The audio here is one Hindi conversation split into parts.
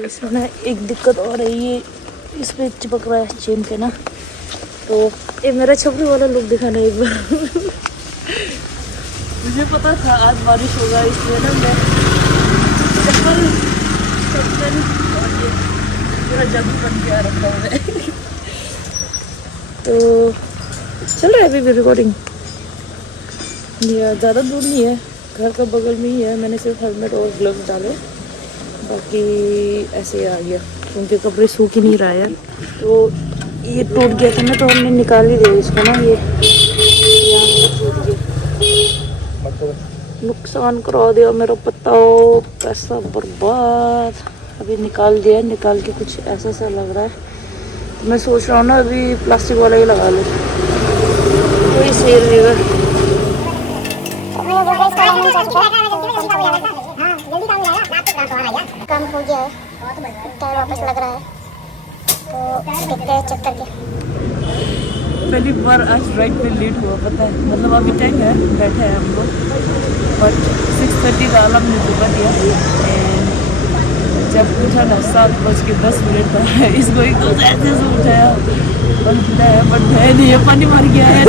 इसमें ना एक दिक्कत और है, ये इस पे चिपक रहा है चेन पे ना, तो ये मेरा छपरी वाला लुक दिखाना एक बार। मुझे पता था आज बारिश होगा, इसलिए ना मैं चप्पल और ये पूरा जादू बन गया रखा हुआ है। तो चल रहा है अभी भी रिकॉर्डिंग, ज़्यादा दूर नहीं है, घर का बगल में ही है। मैंने सिर्फ हेलमेट और ग्लव्स डाले, बाकी ऐसे ही आ गया क्योंकि कपड़े सूख ही नहीं रहा है। तो ये टूट गया था ना, तो हमने निकाल ही दिया इसको ना, ये टूट गया, नुकसान करा दिया मेरा, बताओ, पैसा बर्बाद। अभी निकाल दिया, निकाल के कुछ ऐसा सा लग रहा है, तो मैं सोच रहा हूँ ना अभी प्लास्टिक वाला ही लगा लूँ, तो ये सही रहेगा। काम हो गया है, टायर वापस लग रहा है, तो देखते हैं चेक करके। पहली बार आज राइड में लेट हुआ, पता है, मतलब अभी टाइम है, बैठे हैं हम लोग, बट 6:30 का अलार्म ने धोखा दिया। एंड जब उठा ना 7:10 पर इसको एकदम से ऐसे से उठाया, बंद है बट है नहीं, ये पानी मार गया है।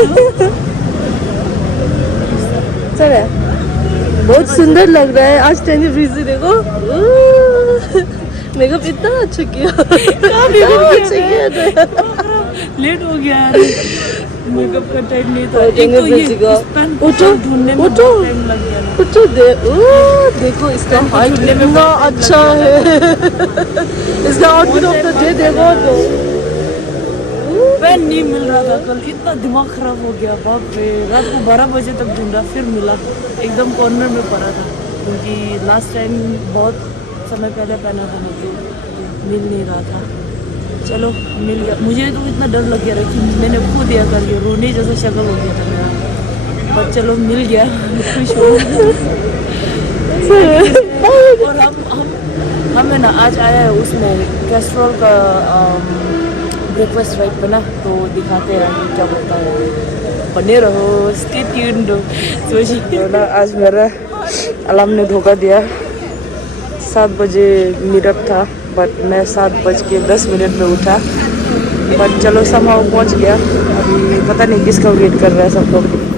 चल है, बहुत सुंदर लग रहा है आज। टेनी ब्रीजी देखो, मेकअप इतना अच्छा किया, अच्छा किया, लेट हो गया यार, मेकअप का टाइम नहीं था। एक तो ये उठो ढूंढने में टाइम लग गया ना। उठो देखो इसका हाइट कितना अच्छा है। इसका आउटफिट ऑफ द डे देखो, तो पेन नहीं मिल रहा था कल, इतना दिमाग खराब हो गया, बाप रे। रात को 12 बजे तक ढूंढा, फिर मिला, एकदम कॉर्नर में पड़ा था, क्योंकि लास्ट टाइम बहुत समय पहले पहना था मैं, तो मिल नहीं रहा था। चलो मिल गया, मुझे तो इतना डर लग गया कि मैंने खो दिया कर लिया, रोने जैसा शक्ल हो गया था मेरा, पर चलो मिल गया, खुश हो। और हम है ना आज आया है उसमें कैस्ट्रॉल का ब्रेकफास्ट राइड पे ना, तो दिखाते हैं आगे क्या होता है, बने रहो, स्टे ट्यून्ड। तो ना आज मेरा अलार्म ने धोखा दिया, 7 बजे मीटअप था, बट मैं 7:10 में उठा, बट चलो समहाउ पहुंच गया। अभी पता नहीं किसका वेट कर रहा है सब लोग।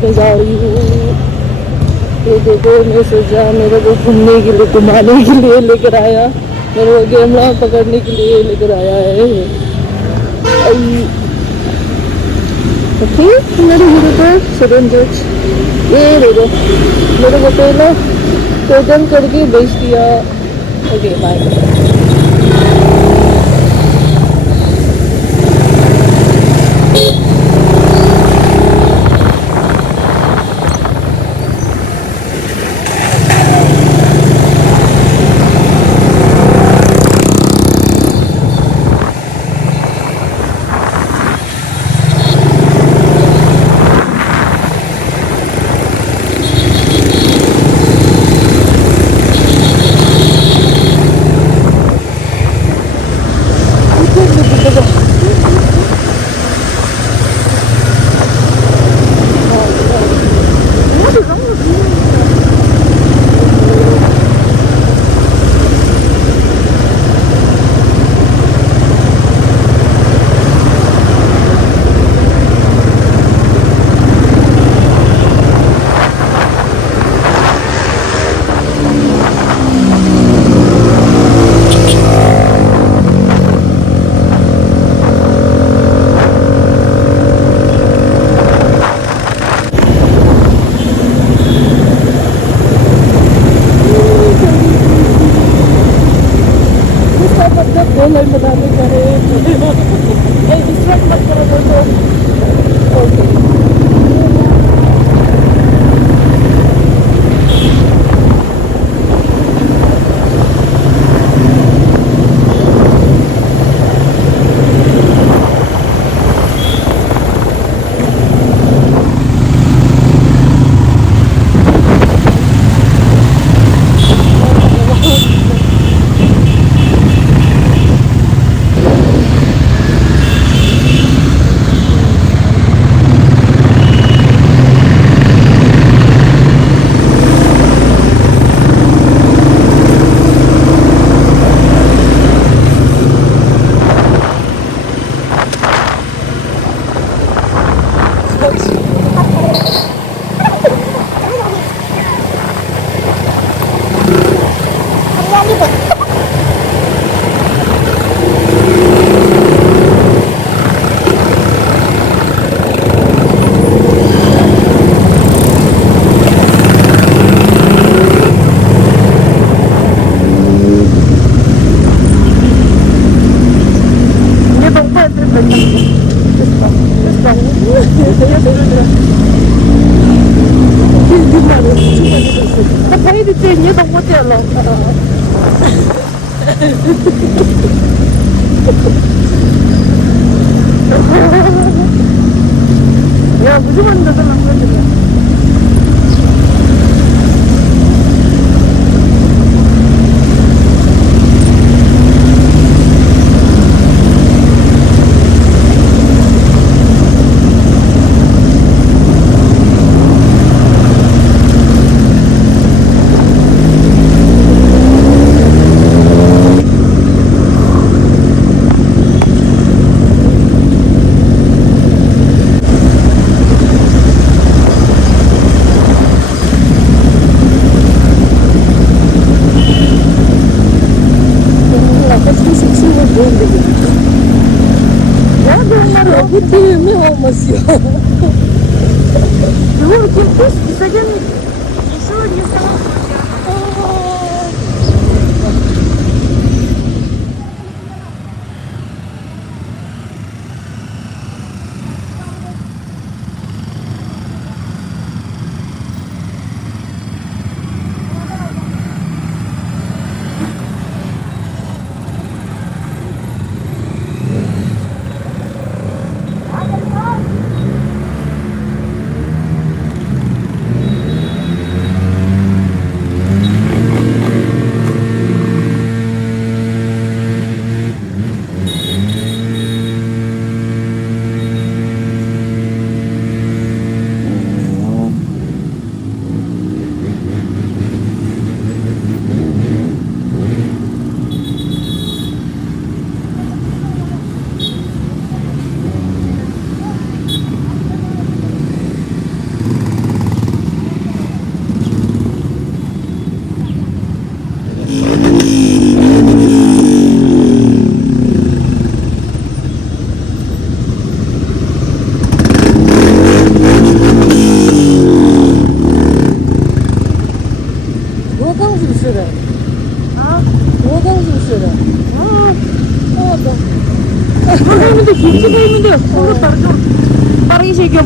मैं जा रही हूँ, ये देखो, मैं सोचा मेरे को घूमने के लिए, घुमाने के लिए लेकर आया, मेरे को कैमरा पकड़ने के लिए लेकर आया है। मेरे वीडियो पर सडन जज, ये देखो मेरे को पहले टोटल करके बेच दिया। Okay bye. भाई दिते ये तो मत लो या मुझे मन तो लंबा चला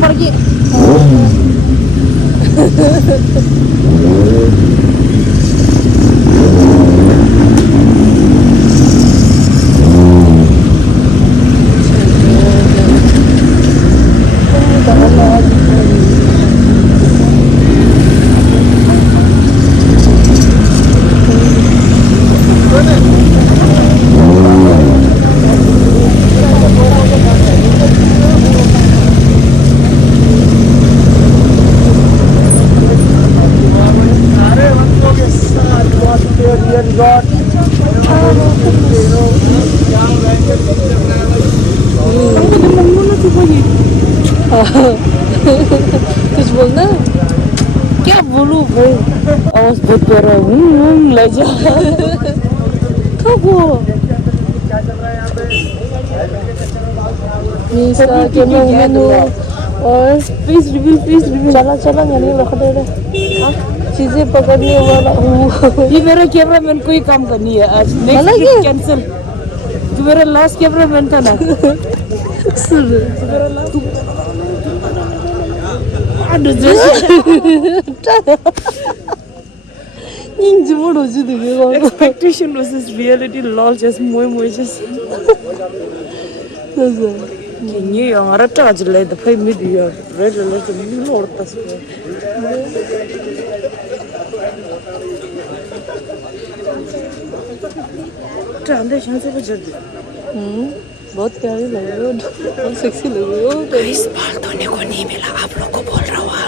pergi. कुछ बोलना क्या बोलूं भाई आवाज बहुत प्यारा ले जा कब वो इसका कैमरा और प्लीज रिव्यू चला नहीं रख दे रहे चीजें पकड़ने वाला ये मेरा कैमरामैन कोई काम करनी है आज नेक्स्ट कैंसिल तो मेरा लास्ट कैमरामैन था ना Expectation versus reality, lol, just more, just. Ini yang ada tak jelas, tapi media, red alert, ini lor tas. Transaction से गुजर दी बहुत प्यारी लग रही हो बहुत सेक्सी लग रही हो इस बाल धोने को नहीं मिला आप लोग को बोल रहा हुआ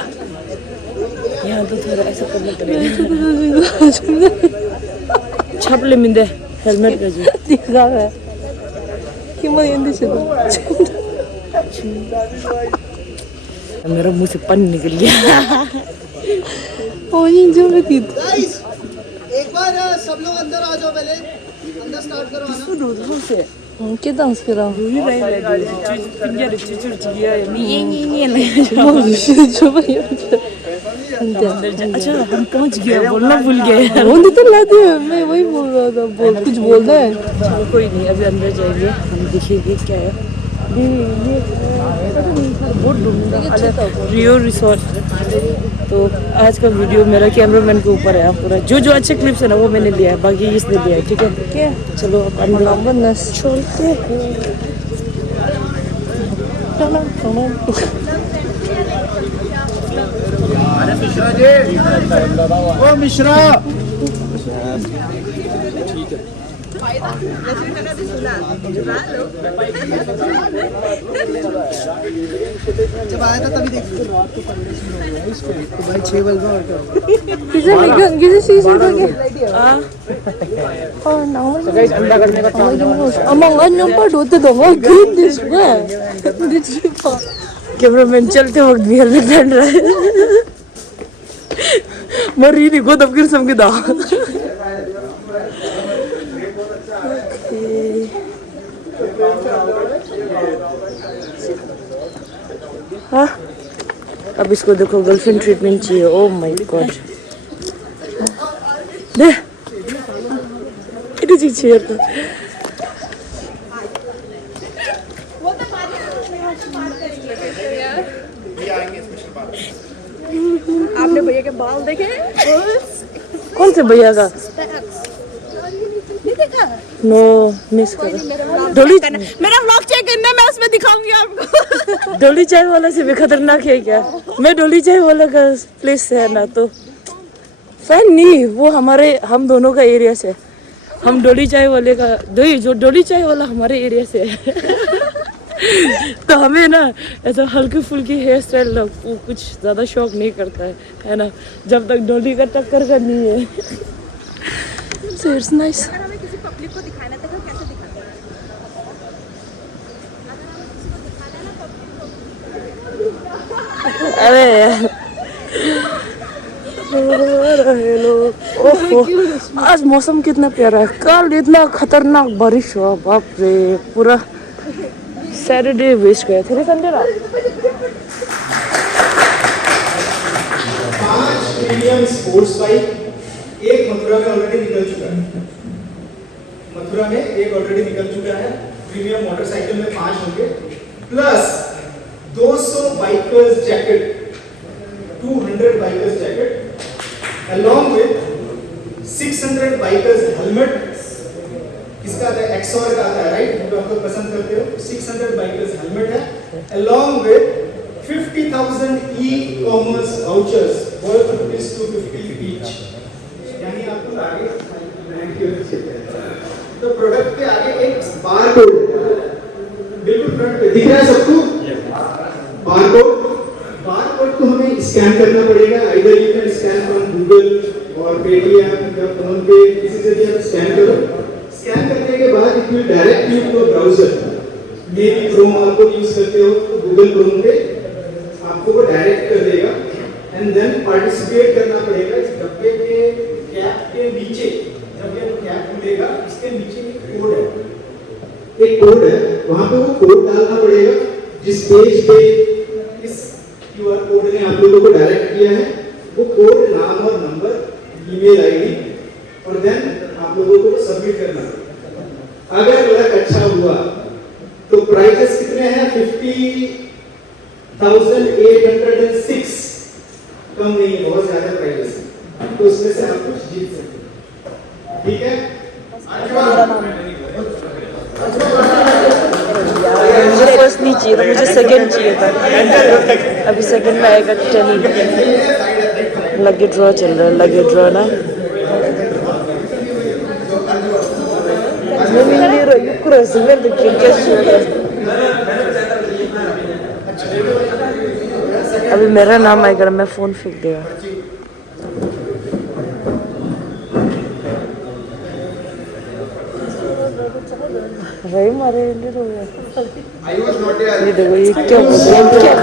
यहाँ तो थोड़ा ऐसा करना पड़ेगा छाप ले मिंदे हेलमेट का जो दिख रहा है कि मैं ये नहीं चलूँ मेरा मुंह से पानी निकल गया ओ ये जो मैं थी एक बार सब लोग अंदर आ जाओ पहले अंदर स्टार्ट करो ना दूर से क्या डांस कर रहा हूँ ये नहीं लगा पिंजर चिचिया ये लगा जो भाई अच्छा हम पहुंच गए बोलना भूल गए वो तो लाते मैं वही बोल रहा था बोल कुछ बोल रहा है चलो कोई नहीं अभी अंदर जाएंगे हम देखेंगे क्या है ये बहुत ढूंढना रियो रिसोर्ट। तो आज का वीडियो मेरा कैमरामैन के ऊपर है पूरा। जो जो अच्छे क्लिप्स है ना वो मैंने लिया है, बाकी इसने लिया है। ठीक है क्या? चलो अब अंदर छोड़ते हैं। मिश्रा जी, ओ मिश्रा, जब आया था तभी देख तो भाई 6 बल में और क्या कैमरामैन चलते वक्त भी हेलमेट पहन रहा है। मरी नहीं को तब समझ दा। हाँ अब इसको देखो, गर्लफ्रेंड ट्रीटमेंट चाहिए। ओह माय गॉड, दे इतनी चीज चाहिए तो। आपने भैया के बाल देखे? कौन से भैया का? नहीं देखा? नो मिस कर। डोली मेरा व्लॉग चेक करना, मैं उसमें दिखाऊंगी आपको। डोली चाय वाला से भी खतरनाक है क्या? मैं डोली चाय वाला का प्लेस से है ना, तो फैन नहीं, वो हम दोनों का एरिया से। हम डोली चाय वाले का जो डोली चाय वाला हमारे एरिया से है। तो हमें ना ऐसा हल्की फुल्की हेयर स्टाइल कुछ ज़्यादा शौक नहीं करता है ना, जब तक डोली का टक्कर का नहीं है। So it's nice. हमें किसी पब्लिक को दिखाना था, कैसे दिखाना है? अरे हेलो, ओहो आज मौसम कितना प्यारा है। कल इतना खतरनाक बारिश हुआ, बाप रे, पूरा सैटरडे वेस्ट गया थे। संडे रात 5 प्रीमियम स्पोर्ट्स बाइक एक मथुरा में ऑलरेडी निकल चुका है। मथुरा में एक ऑलरेडी निकल चुका है। प्रीमियम मोटरसाइकिल में 5 होंगे, plus 200 bikers jacket, 200 bikers jacket, along with 600 bikers helmet. किसका आता है? एक्सॉर का आता है, राइट? जो आप लोग पसंद करते हो। 600 बाइकर्स हेलमेट है, along with 50,000 e-commerce vouchers worth ₹250 each। यानी आपको आगे तो प्रोडक्ट के आगे एक बारकोड बिल्कुल फ्रंट पे दिख रहा है सबको। बारकोड को हमें स्कैन करना पड़ेगा। Either you can scan from Google और पेटीएम या फोन पे, किसी से भी आप स्कैन करो। स्कैन करने के बाद it will direct you to browser. Maybe Chrome आप यूज करते हो तो गूगल क्रोम पे आपको वो डायरेक्ट कर देगा। एंड देन पार्टिसिपेट करना पड़ेगा। इस डब्बे के कैप के नीचे, जब ये कैप खुलेगा, इसके नीचे एक कोड है, वहां पे वो कोड डालना पड़ेगा। जिस पेज पे इस क्यूआर कोड ने आप लोगों को डायरेक्ट किया है, वो कोड, नाम और नंबर, ईमेल आईडी, और देन आप लोगों को सबमिट करना है। अगर लक अच्छा हुआ तो प्राइजेस कितने हैं? 50,806। कम नहीं, बहुत ज्यादा प्राइजेस है, तो उसमें से आप कुछ जीत सकते हैं। ठीक है? मुझे फर्स्ट नहीं चाहिए था, मुझे सेकंड चाहिए था। अभी सेकंड में आएगा 10। लकी ड्रॉ चल रहा है, लकी ड्रॉ ना। अभी मेरा नाम आएगा, मैं फोन फेंक देगा। भाई मारे हो गया। ये देखो, ये क्या बोल रहे हैं? क्या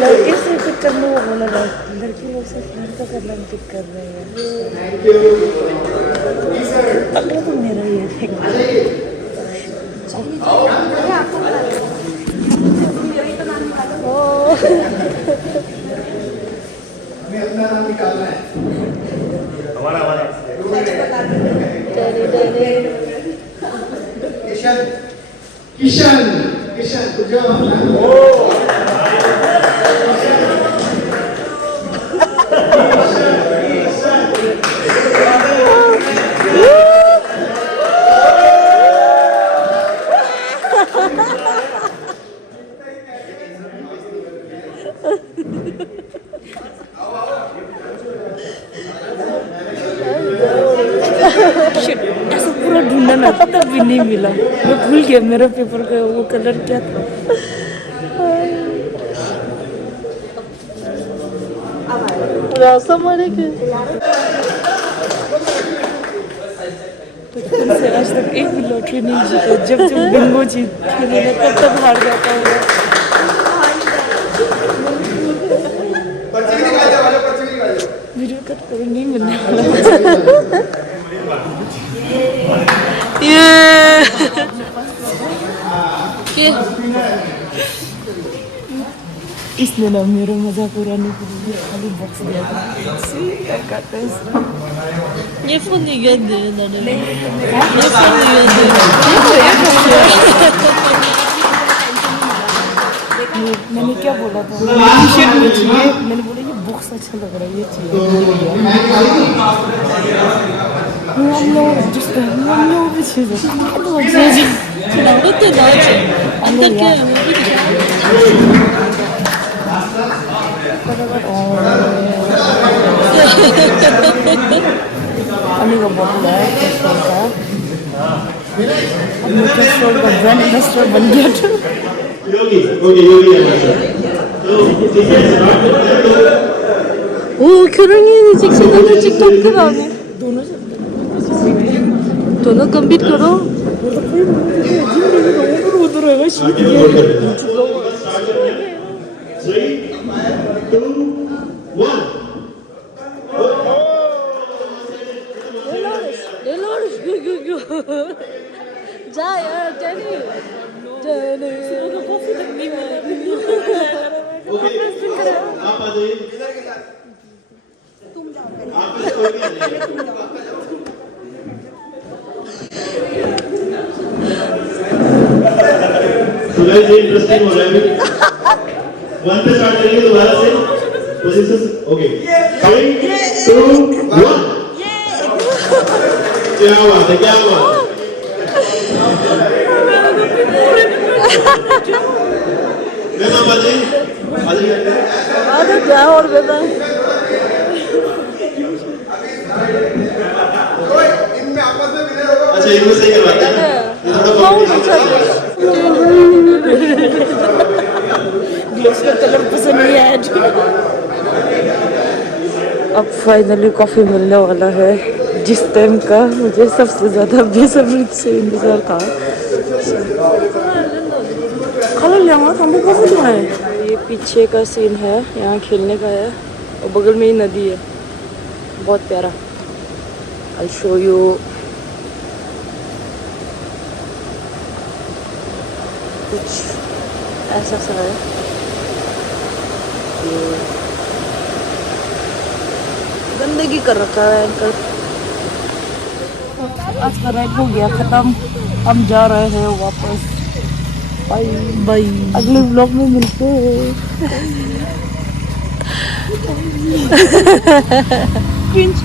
लड़के से पिक करने को बोला था, लड़की लोग से लड़का करना पिक कर रहे हैं। अगला तो मेरा ही है। हमें अपना नाम निकालना है। हमारा किशन good job. Shit, ऐसा पूरा ढूंढा ना तब भी नहीं मिला। मैं भूल गया मेरा पेपर का वो कलर क्या था। बचपन से आज तक एक भी लॉटरी नहीं जीता। जब जब बिंगो जीत खेलने तब हार जाता हूँ। वीडियो कट करो, नहीं मिलने वाला। इसने ना मेरा मजाक उड़ाने के लिए खाली बॉक्स दिया था। ये फोन नहीं गया दे दादा। ये फोन नहीं गया मैंने क्या बोला था? टी-शर्ट में चाहिए। मैंने बोला ये बॉक्स अच्छा लग रहा है, ये चाहिए। Amigo बोलता है कैस्ट्रोल का। अब मैं कैस्ट्रोल का ब्रांड एम्बेसडर बन गया था। योगी है मतलब। तो ठीक है स्टार्ट करते हैं। 오 결혼이 직진으로 틱톡 하네. दोनों कंप्लीट करो। जा यार जानी कॉफी तक नहीं मिला। आप आ जाइए। गाइस ये इंटरेस्टिंग हो रहा है अभी। 1 पे स्टार्ट करेंगे दोबारा से। पोजीशन ओके 3 2 1 क्या बात है मैम आप आ जाइए क्या और बता। अच्छा इनको सही करवाते हैं ये थोड़ा ग्लास का कलर पसंद नहीं आया। अब फाइनली कॉफी मिलने वाला है जिस टाइम का मुझे सबसे ज्यादा बेसब्री से इंतजार था। ये पीछे का सीन है, यहाँ खेलने का है और बगल में ही नदी है, बहुत प्यारा। I'll show you. कुछ ऐसा सा है। गंदगी कर रखा है अंकल। आज का राइड हो गया खत्म। हम जा रहे हैं वापस। बाय बाय, अगले ब्लॉग में मिलते हैं। क्रिंज